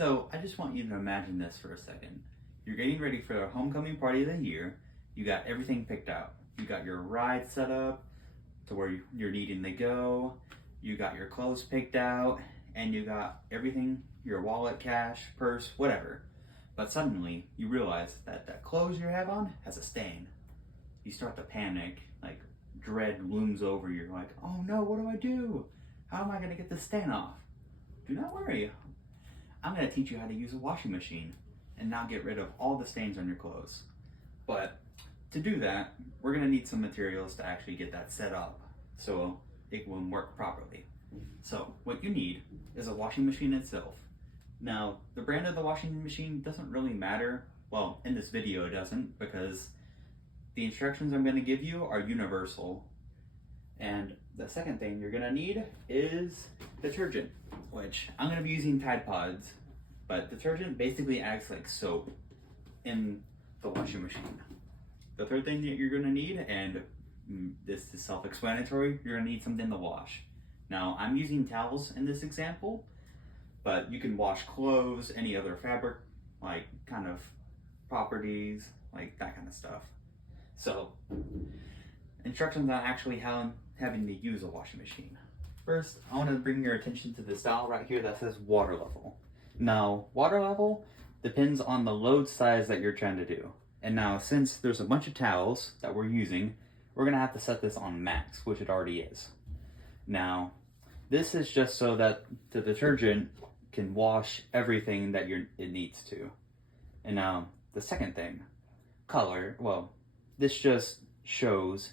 So I just want you to imagine this for a second. You're getting ready for the homecoming party of the year. You got everything picked out. You got your ride set up to where you're needing to go. You got your clothes picked out, and you got everything, your wallet, cash, purse, whatever. But suddenly you realize that that clothes you have on has a stain. You start to panic, like dread looms over you. You're like, oh no, what do I do? How am I gonna get this stain off? Do not worry. I'm gonna teach you how to use a washing machine and now get rid of all the stains on your clothes. But to do that, we're gonna need some materials to actually get that set up so it will work properly. So what you need is a washing machine itself. Now, the brand of the washing machine doesn't really matter. Well, in this video it doesn't, because the instructions I'm gonna give you are universal. And the second thing you're gonna need is detergent, which I'm gonna be using Tide Pods, but detergent basically acts like soap in the washing machine. The third thing that you're gonna need, and this is self-explanatory, you're gonna need something to wash. Now, I'm using towels in this example, but you can wash clothes, any other fabric, like kind of properties, like that kind of stuff. So, instructions on actually having to use a washing machine. First, I want to bring your attention to this dial right here that says water level. Now, water level depends on the load size that you're trying to do. And now, since there's a bunch of towels that we're using, we're gonna have to set this on max, which it already is. Now, this is just so that the detergent can wash everything that it needs to. And now, the second thing, color, well, this just shows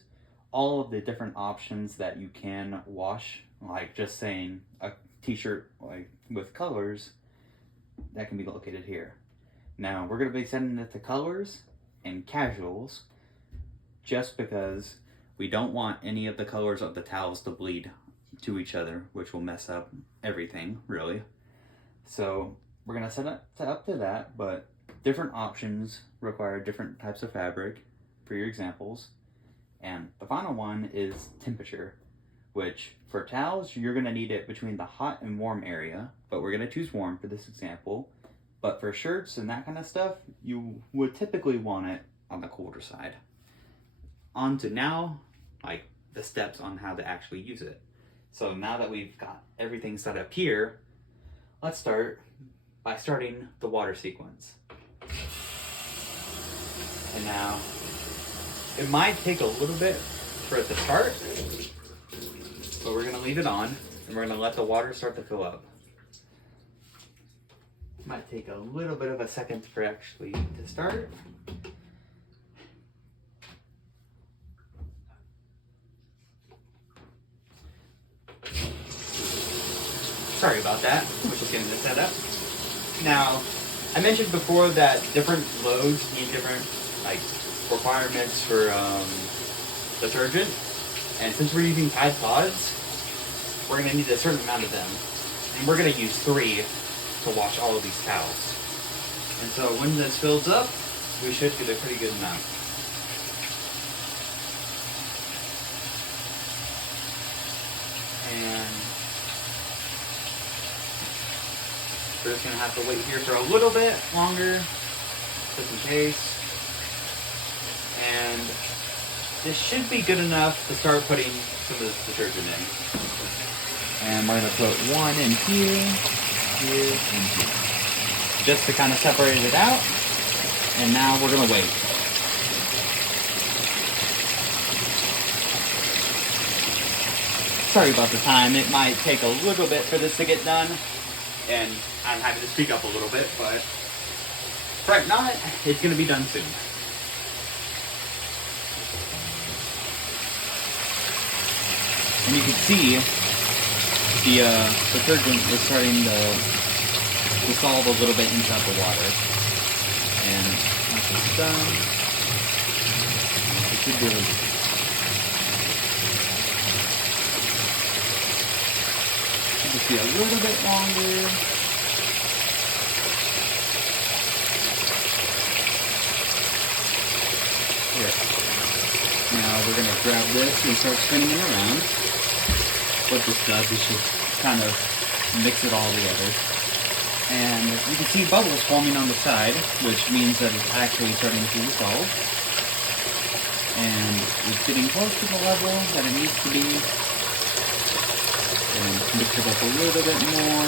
all of the different options that you can wash, like just saying a t-shirt like with colors that can be located here. Now, we're gonna be setting it to colors and casuals just because we don't want any of the colors of the towels to bleed to each other, which will mess up everything, really. So we're gonna set it up to that, but different options require different types of fabric for your examples. And the final one is temperature, which for towels, you're gonna need it between the hot and warm area, but we're gonna choose warm for this example. But for shirts and that kind of stuff, you would typically want it on the colder side. On to now, like the steps on how to actually use it. So now that we've got everything set up here, let's start by starting the water sequence. And now, it might take a little bit for it to start, but we're gonna leave it on and we're gonna let the water start to fill up. Might take a little bit of a second for actually to start. Sorry about that, we're just getting this set up. Now, I mentioned before that different loads need different requirements for detergent. And since we're using Tide Pods, we're gonna need a certain amount of them. And we're gonna use 3 to wash all of these towels. And so when this fills up, we should get a pretty good amount. And we're just gonna have to wait here for a little bit longer, just in case. And this should be good enough to start putting some of this detergent in. And we're gonna put 1 in here, and here. Just to kind of separate it out. And now we're gonna wait. Sorry about the time. It might take a little bit for this to get done. And I'm having to speak up a little bit, but right now, it's gonna be done soon. And you can see the detergent is starting to dissolve a little bit inside the water. And once it's done, it should really just be a little bit longer. Here. Now we're going to grab this and start spinning it around. What this does is just kind of mix it all together. And You can see bubbles forming on the side, which means that it's actually starting to dissolve. And it's getting close to the level that it needs to be. And mix it up a little bit more.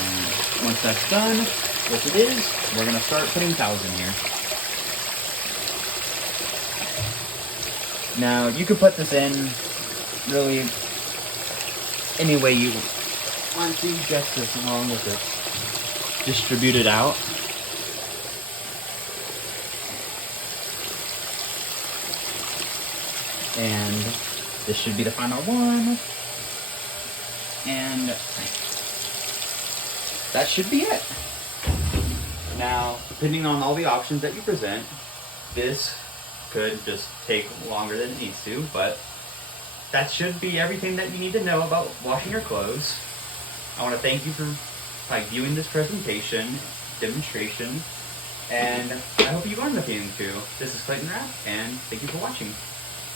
And once that's done, which it is, we're going to start putting towels in here. Now, you could put this in really any way you want to, just as long as it's distributed out. And this should be the final one. And that should be it. Now, depending on all the options that you present, this could just take longer than it needs to, but that should be everything that you need to know about washing your clothes. I want to thank you for viewing this presentation, demonstration, and I hope you learned a thing too. This is Clayton Rapp, and thank you for watching.